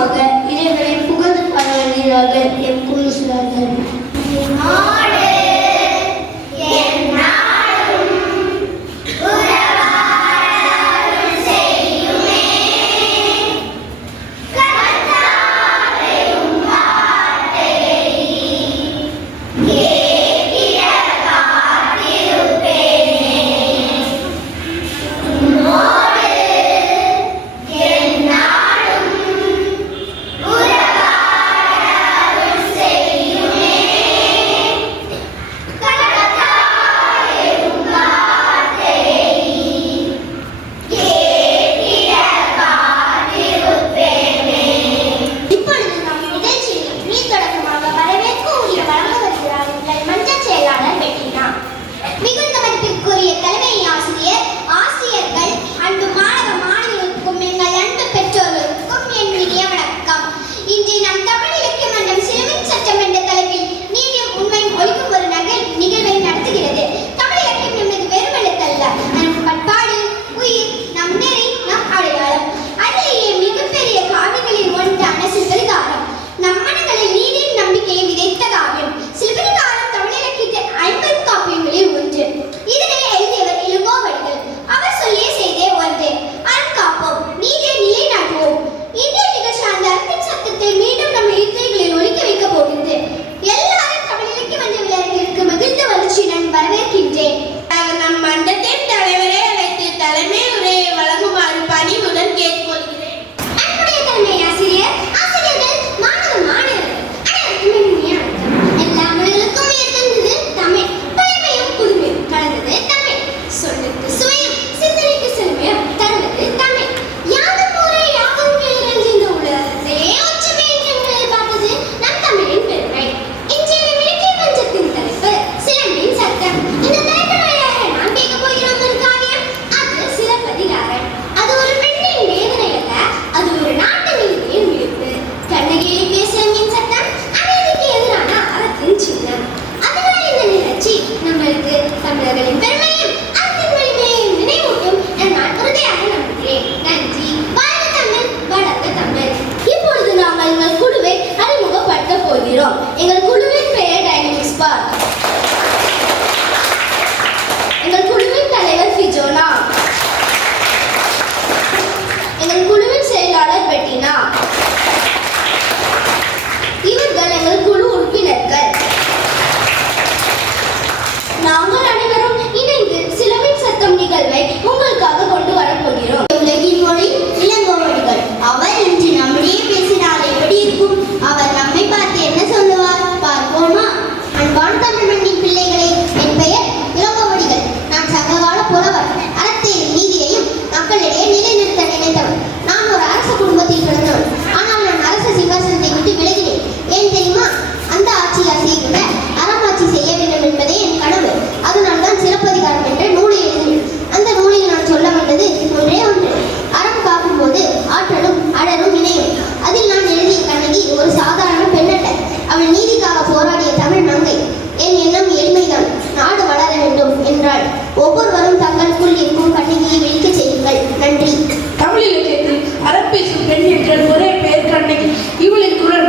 நிச்சயமாக இறைவனை புகழ்ந்து பாடுகிறார்கள் என் குழு சிலர்கள். எங்கள் குழுவின் பெயர் டைனமிக் ஸ்பார்க். எங்கள் குழுவின் தலைவர் ஃபிஜோனா. எங்கள் குழுவின் செயலாளர் பெட்டினா. இவர்கள் எங்கள் குழு உறுப்பினர்கள். நாங்கள் அனைவரும் இணைந்து சிலம்பின் சத்தம் நிகழ்வை உங்களுக்காக கொண்டு வரப்போகிறோம். உலகின் மொழி இளங்கோவடிகள். அவர் இன்று நம்மிடையே பேசினால் எப்படி இருக்கும்? அவர் நம்மை பார்த்து என்ன சொல்லுவார் பார்ப்போமா? அன்பான தமிழ் மண்ணின் பிள்ளைகளே, என் பெயர் இளங்கோவடிகள். நான் சங்ககால புலவர். அறத்தையும் நீதியையும் மக்களிடையே நிலைநிறுத்த நினைத்தவர். நான் ஒரு அரச குடும்பத்தில் பிறந்தவன். ஆனால் நான் அரச சிங்காசனத்தை விட்டு விலகினேன். ஏன் தெரியுமா? அந்த ஆட்சியாசை கூட அறமாட்சி செய்ய வேண்டும் என்பதே என் கனவு. அதனால் தான் சிலப்பதிகாரம் என்ற நூலை எழுதினேன். அந்த நூலில் நான் சொல்ல வந்தது ஒன்றே ஒன்று. அறம் காக்கும் போது ஆற்றலும் அடரும் இணையும். அதில் நான் எழுதிய கண்ணகி ஒரு சாதாரண பெண்ணல்ல. அவள் நீதிக்காக போராடிய தமிழ் மங்கை. என் எண்ணம் எளிமைதான். நாடு வளர வேண்டும் என்றால் ஒவ்வொருவரும் தங்களுக்குள் இருக்கும் கண்ணகியை வெளிக்க செய்யுங்கள். நன்றி. தமிழ் இலக்கியத்தில் அறப்பேசும் பெண் என்ற ஒரே பெயர் கண்ணகி. இவளின் குரல்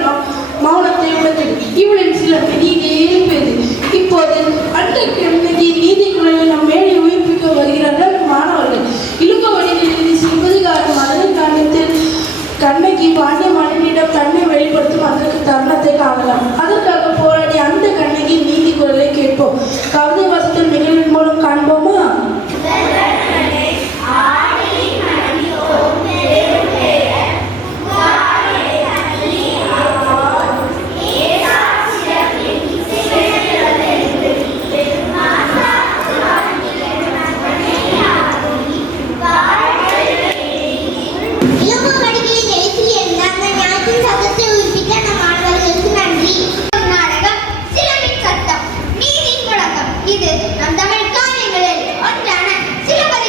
மௌனத்தை உணர்த்தது. இவளின் சில நீதியே பேரு. இப்போது அந்த கண்ணகி நீதி குரலை நம் மேலே உயிர்ப்பிக்க வருகிறார்கள் மாணவர்கள். இளங்கோவடிகள் எழுதி சிலப்பதிகாரம் மலரின் காரணத்தில் கண்ணகி பாண்டிய மன்னனிடம் தன்னை வெளிப்படுத்தும் அந்த தருணத்தை காணலாம். அதற்காக போராடி அந்த கண்ணகி நீதி குரலை கேட்போம். கவிதை வாசத்தில் நிகழ்வின் மூலம் காண்போமா? இது நம் தமிழ் காவியங்களில் ஒன்றான சிலப்பதிகாரம்.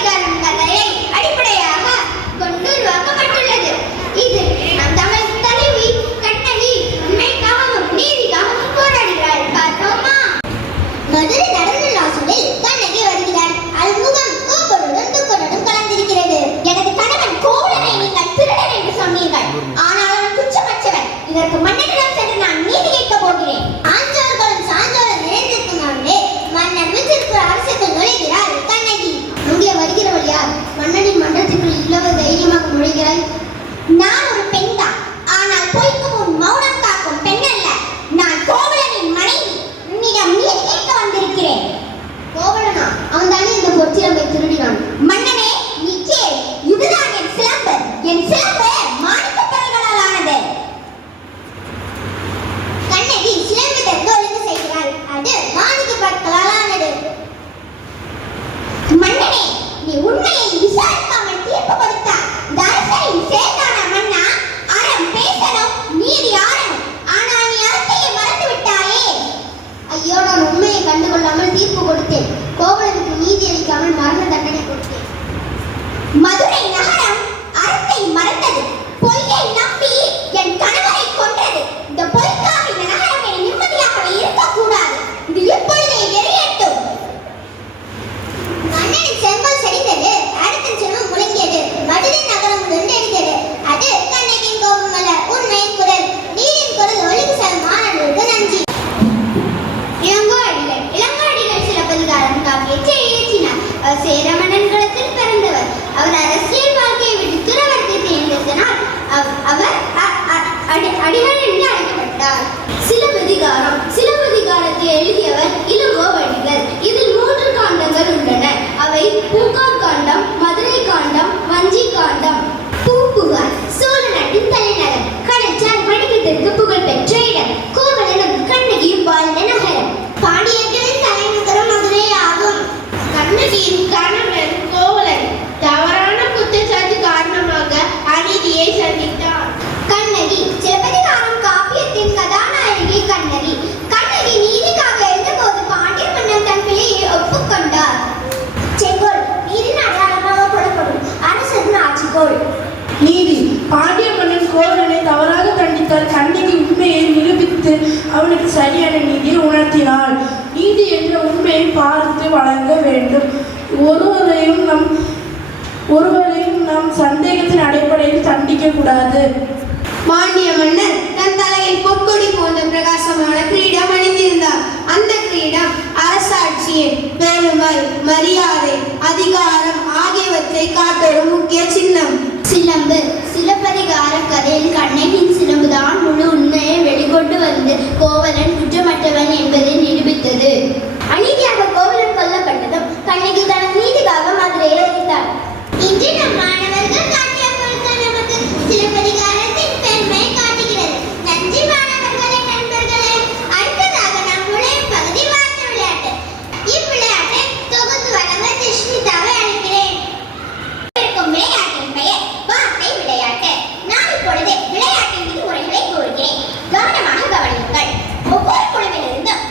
சிலப்பதிகாரம். சிலப்பதிகாரத்தை எழுதியவர் இளங்கோவடிகள். இதில் 3 காண்டங்கள் உள்ளன. அவை பூக்கார் காண்டம், மதுரை காண்டம், வஞ்சி காண்டம். பூம்புகார் சோழ நாட்டின் தலைநகர், கடற்சார் வணிகத்திற்கு புகழ் பெற்ற இடம். கோவலனும் கண்ணகியும் வாழ்ந்த நகரம். பாண்டியர்களின் தலைநகரம் மதுரை ஆகும். கண்ணகியின் கணவன் கோவலன் தவறான குற்றச்சாட்டு காரணமாக அநீதியை சந்தித்தார். கண்ணகி சிலப்பதிகாரம் காப்பியத்தின் கதாநாயகி கண்ணகி. கண்ணகி நீதிக்காக எழுந்தபோது பாண்டிய மன்னன் தன் பிள்ளையை ஒப்புக்கொண்டார். செங்கோல் நீதியின் அடையாளமாக கொள்ளப்படும் அரசன் ஆட்சிக்கோள். நீதி. பாண்டிய மன்னன் கோவலனை தவறாக தண்டித்தால் கண்ணகி உண்மையை நிரூபித்து அவனுக்கு சரியான நீதியை உணர்த்தினாள். நீதி என்ற உண்மையை பார்த்து வழங்க வேண்டும். ஒருவரையும் நம் சந்தேகத்தின் அடிப்படையில் தண்டிக்க கூடாது. பாண்டிய மன்னர் தன் தலையில் பொற்கொடி போன்ற பிரகாசமான கிரீடம் அணிந்திருந்தார். அந்த கிரீடம் அரசாட்சியின் பெருமை, மரியாதை, அதிகாரம் ஆகியவற்றை காட்டும் முக்கிய சின்னம். சிலம்பு. சிலப்பதிகார கதையில் கண்ணகியின் சிலம்புதான் முழு உண்மையை வெளிக்கொண்டு வந்து கோவலன் குற்றமற்றவன் என்பதை நிரூபித்தது. அநீதியாக கோவலன் கொல்லப்பட்டதும் கண்ணகி தனது நீதிக்காக மதுரையை எரித்தார். இன்று நம் மாணவர்கள் காட்டிய பொருட்கள் நமக்கு சிலப்பதிகாரத்தின் பெருமையை காட்டுகிறது. நன்றி மாணவர்களே, நண்பர்களே. அடுத்ததாக நாம் நுழையும் பகுதி வார்த்தை விளையாட்டு. இவ்விளையாட்டை தொகுத்து வழங்க ஜெஷ்மிதாவை அழைக்கிறேன். விளையாட்டின் பெயர் வார்த்தை விளையாட்டு. நான் இப்பொழுது விளையாட்டின் விதிமுறைகளை கூறுகிறேன். கவனமாக கவனியுங்கள். ஒவ்வொரு குழுவிலிருந்தும்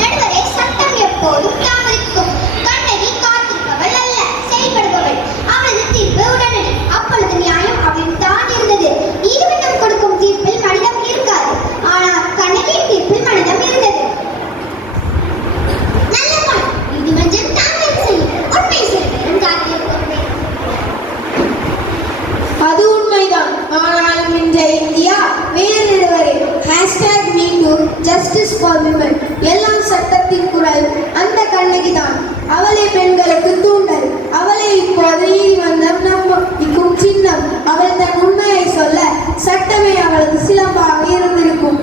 நடுவரே, சட்டம் எப்போதும் தாமதிக்கும். கண்ணகி காத்திருப்பவள் அல்ல, செயல்படுபவள். அவளது தீர்ப்பு உடனடி. அப்பொழுது நியாயம் அவளின் தான் இருந்தது. நீதிமன்றம் கொடுக்கும் தீர்ப்பில் மனிதம் இருக்காது. ஆனால் கண்ணகியின் தீர்ப்பில் மனிதம் இருந்தது. நல்ல பால். நீதிமன்றம் தாமதம் செய்யும். உண்மை சிறுவரும் காத்திருக்கும். அது உண்மைதான். ஆனாலும் இன்றைய இந்தியா வேறு நடுவரே. #MeToo, Justice for Women. எல்லாம் சட்டத்தின் குரல் அந்த கண்ணகி தான். அவளே பெண்களுக்கு தூண்டல். அவளே இப்போது நீதிமன்றம் நம்பிக்கும் சின்னம். அவள் தன் உண்மையை சொல்ல சட்டமே அவளது சிலம்பாக இருந்திருக்கும்.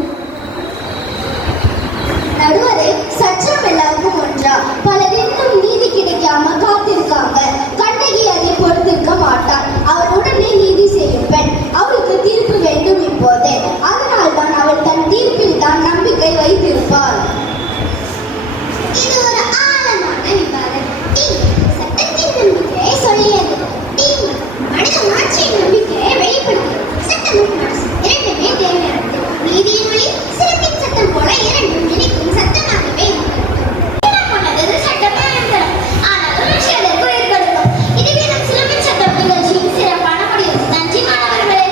நடுவரே, சட்டம் எல்லாருக்கும் ஒன்றா? பலர் இன்னும் நீதி கிடைக்காம காத்திருக்காங்க. கண்ணகி அதை பொறுத்திருக்க மாட்டாள். அவள் உடனே நீதி செய்யும் பெண். அவளுக்கு தீர்ப்பு வேண்டும் இப்போது. அதனால்தான் அவள் தன் தீர்ப்பில் தான் நம்பிக்கை வைத்திருப்பாள். இது ஒரு ஆழமான விவாதம். சட்டத்தின் நம்பிக்கையை சொல்லியது. மனித மாட்சியின் நம்பிக்கையை வெளிப்படுத்தியது. சட்டமும் மனசும் இரண்டுமே தேவையானது. நீதியின் வழி சிறப்பின் சட்டம் போல இரண்டும் நினைக்கும் சட்டமாகவே கொண்டது சட்டமே இருக்கலாம். ஆனால் ஒரு விஷயத்திற்கு உயிர்கொடுக்கும். இதுவே நம் சிறப்பின் சட்டம் நிகழ்ச்சியின் சிறப்பான முடிவு. நன்றி மாணவர்களே.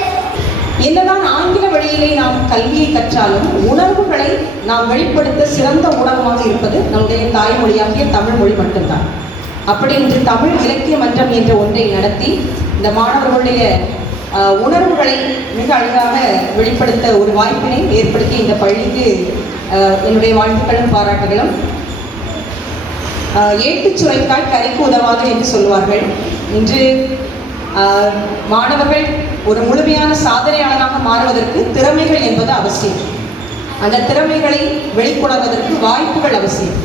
என்னதான் ஆங்கில வழியிலே நாம் கல்வியை கற்றாலும் உணர்வுகளை நாம் வெளிப்படுத்த சிறந்த ஊடகமாக இருப்பது நம்முடைய தாய்மொழியாகிய தமிழ் மொழி மட்டும்தான். அப்படி இன்று தமிழ் இலக்கிய மன்றம் என்ற ஒன்றை நடத்தி இந்த மாணவர்களுடைய உணர்வுகளை மிக அழகாக வெளிப்படுத்த ஒரு வாய்ப்பினை ஏற்படுத்தி இந்த பள்ளிக்கு என்னுடைய வாழ்த்துக்களும் பாராட்டுகளும். ஏட்டுச் சுரைக்காய் கரைக்கு உதவாது என்று சொல்வார்கள். இன்று மாணவர்கள் ஒரு முழுமையான சாதனையாளராக மாறுவதற்கு திறமைகள் என்பது அவசியம். அந்த திறமைகளை வெளிக்கொணர்வதற்கு வாய்ப்புகள் அவசியம்.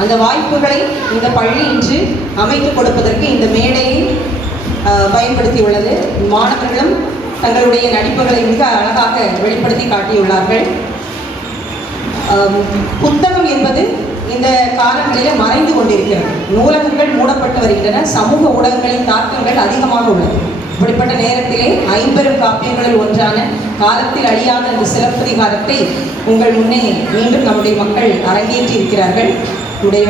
அந்த வாய்ப்புகளை இந்த பள்ளி இன்று அமைத்து கொடுப்பதற்கு இந்த மேடையை பயன்படுத்தியுள்ளது. மாணவர்களும் தங்களுடைய நடிப்புகளை மிக அழகாக வெளிப்படுத்தி காட்டியுள்ளார்கள். புத்தகம் என்பது இந்த காலங்களில் மறைந்து கொண்டிருக்கிறது. நூலகங்கள் மூடப்பட்டு வருகின்றன. சமூக ஊடகங்களின் தாக்கங்கள் அதிகமாக உள்ளது. இப்படிப்பட்ட நேரத்திலே 50 காப்பியங்களில் ஒன்றான காலத்தில் அழியாத அந்த சிலப்பதிகாரத்தை உங்கள் முன்னே மீண்டும் நம்முடைய மக்கள் அரங்கேற்றி இருக்கிறார்கள். என்னுடைய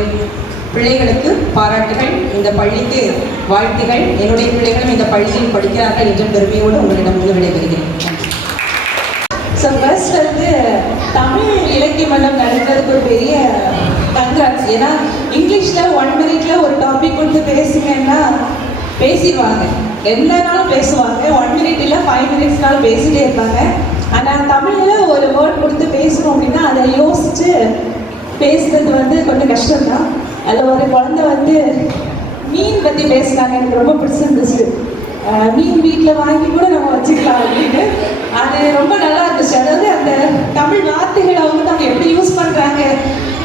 பிள்ளைகளுக்கு பாராட்டுகள், இந்த பள்ளிக்கு வாழ்த்துகள். என்னுடைய பிள்ளைகளும் இந்த பள்ளியில் படிக்கிறார்கள் என்ற பெருமையோடு உங்களிடம் விடைபெறுகிறேன். ஸோ ஃபர்ஸ்ட் வந்து தமிழ் இலக்கிய மன்றம் நடக்கிறதுக்கு ஒரு பெரிய கங்க்ராட்ஸ். ஏன்னா இங்கிலீஷில் 1 மினிட்ல ஒரு டாபிக் கொடுத்து பேசுங்கன்னா பேசிடுவாங்க, என்னன்னாலும் பேசுவாங்க. 1 மினிட் இல்லை 5 மினிட்ஸ்னாலும் பேசிகிட்டே இருப்பாங்க. ஆனால் தமிழில் ஒரு வேர்ட் கொடுத்து பேசணும் அப்படின்னா அதை யோசித்து பேசுறது வந்து கொஞ்சம் கஷ்டம்தான். அதில் ஒரு குழந்தை வந்து மீன் பற்றி பேசினாங்க, எனக்கு ரொம்ப பிடிச்சிருந்துச்சு. மீன் வீட்டில் வாங்கி கூட நம்ம வச்சுக்கலாம் அப்படின்னு. அது ரொம்ப நல்லா இருந்துச்சு. அதாவது அந்த தமிழ் வார்த்தைகளை வந்து நம்ம எப்படி யூஸ் பண்ணுறாங்க.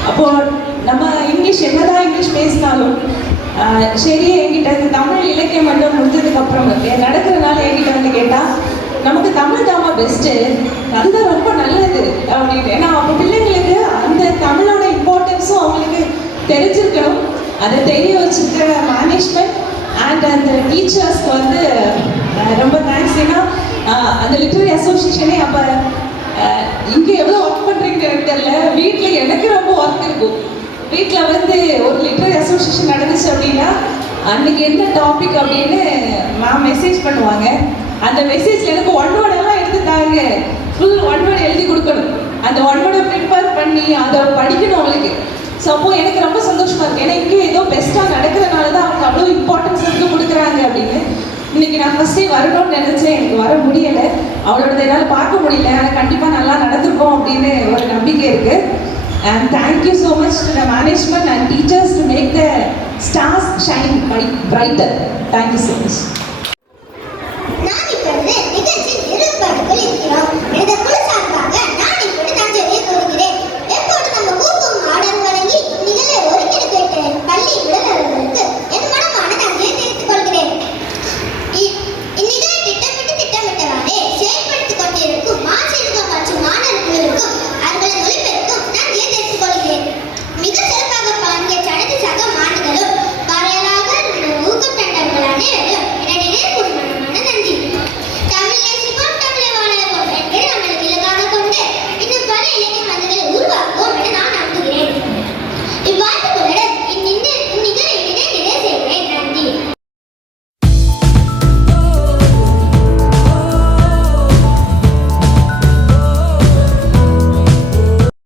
அப்போது நம்ம இங்கிலீஷ் என்னதான் இங்கிலீஷ் பேசினாலும் சரி, என்கிட்ட இந்த தமிழ் இலக்கிய மன்றம் முடிஞ்சதுக்கப்புறம் நடக்கிறதுனால என்கிட்ட வந்து கேட்டால் நமக்கு தமிழ் தாமா பெஸ்ட்டு, அதுதான் ரொம்ப நல்லது அப்படின்னு. ஏன்னா அப்போ பிள்ளைங்களுக்கு அந்த தமிழோட இம்பார்ட்டன்ஸும் அவங்களுக்கு தெரிஞ்சிருக்கணும். அதை தெரிய வச்சுருக்கிற மேனேஜ்மெண்ட் அண்ட் அந்த டீச்சர்ஸ்க்கு வந்து ரொம்ப தேங்க்ஸ். ஏன்னா அந்த லிட்ரரி அசோசியேஷனே அப்போ இங்கே எவ்வளோ ஒர்க் பண்ணுறீங்கன்னு தெரியல, வீட்டில் எனக்கு ரொம்ப ஒர்க் இருக்கும். வீட்டில் வந்து ஒரு லிட்ரரி அசோசியேஷன் நடந்துச்சு அப்படின்னா அன்றைக்கி என்ன டாபிக் அப்படின்னு மேம் மெசேஜ் பண்ணுவாங்க. அந்த மெசேஜில் எனக்கு 1 வேர்டெல்லாம் எடுத்துட்டாங்க, ஃபுல் 1 வேர்டு எழுதி கொடுக்கணும். அந்த 1 வேர்டை ப்ரிப்பேர் பண்ணி அதை படிக்கணும் அவங்களுக்கு. ஸோ அப்போது எனக்கு ரொம்ப சந்தோஷமாக இருக்குது. ஏன்னா இங்கே ஏதோ பெஸ்ட்டாக நடக்கிறதுனால தான் அவங்க அவ்வளோ இம்பார்ட்டன்ஸ் வந்து கொடுக்குறாங்க அப்படின்னு. இன்றைக்கி நான் ஃபஸ்ட்டே வரணும்னு நினச்சேன், எனக்கு வர முடியலை. அவளோட என்னால் பார்க்க முடியல. ஆனால் கண்டிப்பாக நல்லா நடந்திருக்கோம் அப்படின்னு ஒரு நம்பிக்கை இருக்குது. And thank you so much to the management and teachers to make the stars shine brighter. Thank you so much.